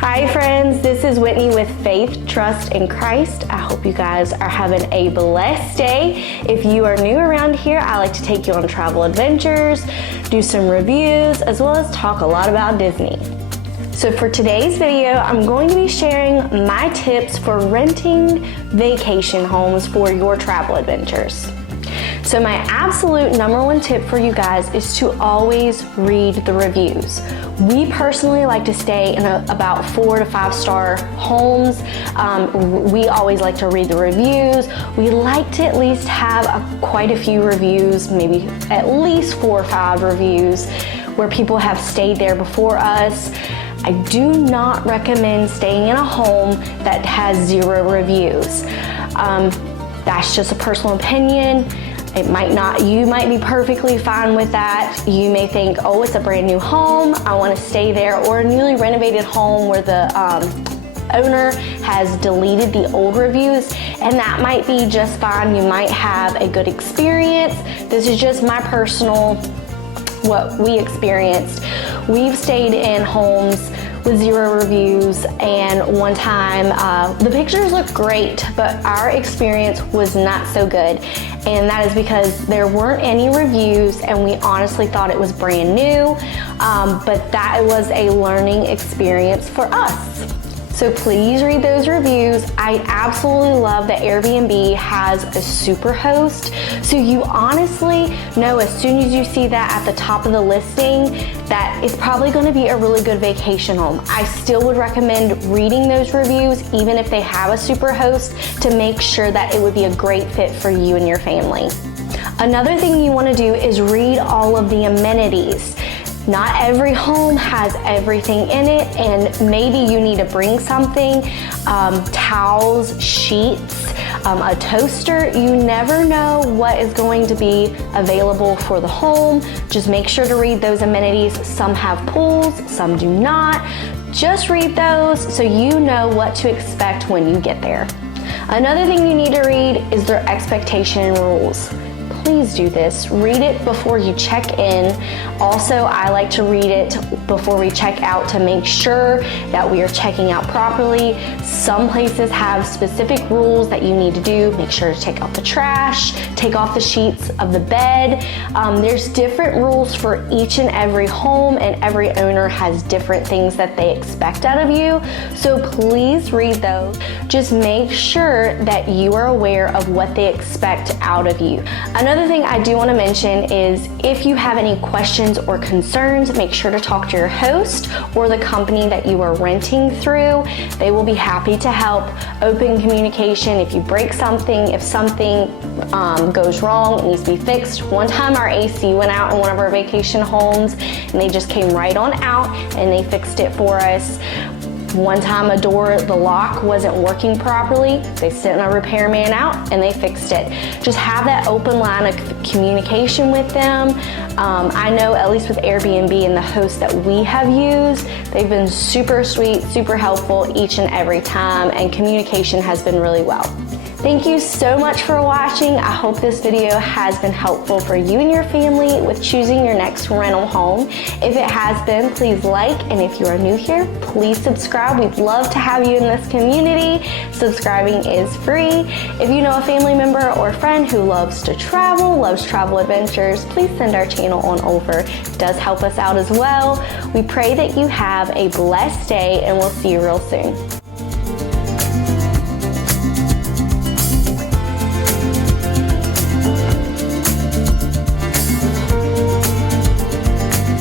Hi friends, this is Whitney with Faith, Trust, and Christ. I hope you guys are having a blessed day. If you are new around here, I like to take you on travel adventures, do some reviews, as well as talk a lot about Disney. So for today's video, I'm going to be sharing my tips for renting vacation homes for your travel adventures. So my absolute number one tip for you guys is to always read the reviews. We personally like to stay in about 4 to 5 star homes. We always like to read the reviews. We like to at least have quite a few reviews, maybe at least 4 or 5 reviews where people have stayed there before us. I do not recommend staying in a home that has 0 reviews. That's just a personal opinion. You might be perfectly fine with that. You may think, oh, it's a brand new home, I want to stay there, or a newly renovated home where the owner has deleted the old reviews, and that might be just fine. You might have a good experience. This is just my personal, what we experienced. We've stayed in homes with 0 reviews, and one time the pictures looked great, but our experience was not so good, and that is because there weren't any reviews and we honestly thought it was brand new, but that was a learning experience for us. So please read those reviews. I absolutely love that AirBnB has a super host. So you honestly know as soon as you see that at the top of the listing that it's probably going to be a really good vacation home. I still would recommend reading those reviews even if they have a super host to make sure that it would be a great fit for you and your family. Another thing you want to do is read all of the amenities. Not every home has everything in it, and maybe you need to bring something, towels, sheets, a toaster. You never know what is going to be available for the home. Just make sure to read those amenities. Some have pools, some do not. Just read those so you know what to expect when you get there. Another thing you need to read is their expectation rules. Please do this. Read it before you check in. Also, I like to read it before we check out to make sure that we are checking out properly. Some places have specific rules that you need to do. Make sure to take out the trash, take off the sheets of the bed. There's different rules for each and every home, and every owner has different things that they expect out of you. So please read those. Just make sure that you are aware of what they expect out of you. Another thing I do want to mention is if you have any questions or concerns, make sure to talk to your host or the company that you are renting through. They will be happy to help. Open communication. If you break something, if something goes wrong, it needs to be fixed. One time our AC went out in one of our vacation homes and they just came right on out and they fixed it for us. One time a door, the lock wasn't working properly. They sent a repairman out and they fixed it. Just have that open line of communication with them. I know at least with Airbnb and the hosts that we have used, they've been super sweet, super helpful each and every time, and communication has been really well. Thank you so much for watching. I hope this video has been helpful for you and your family with choosing your next rental home. If it has been, please like, and if you are new here, please subscribe. We'd love to have you in this community. Subscribing is free. If you know a family member or friend who loves to travel, loves travel adventures, please send our channel on over. It does help us out as well. We pray that you have a blessed day, and we'll see you real soon.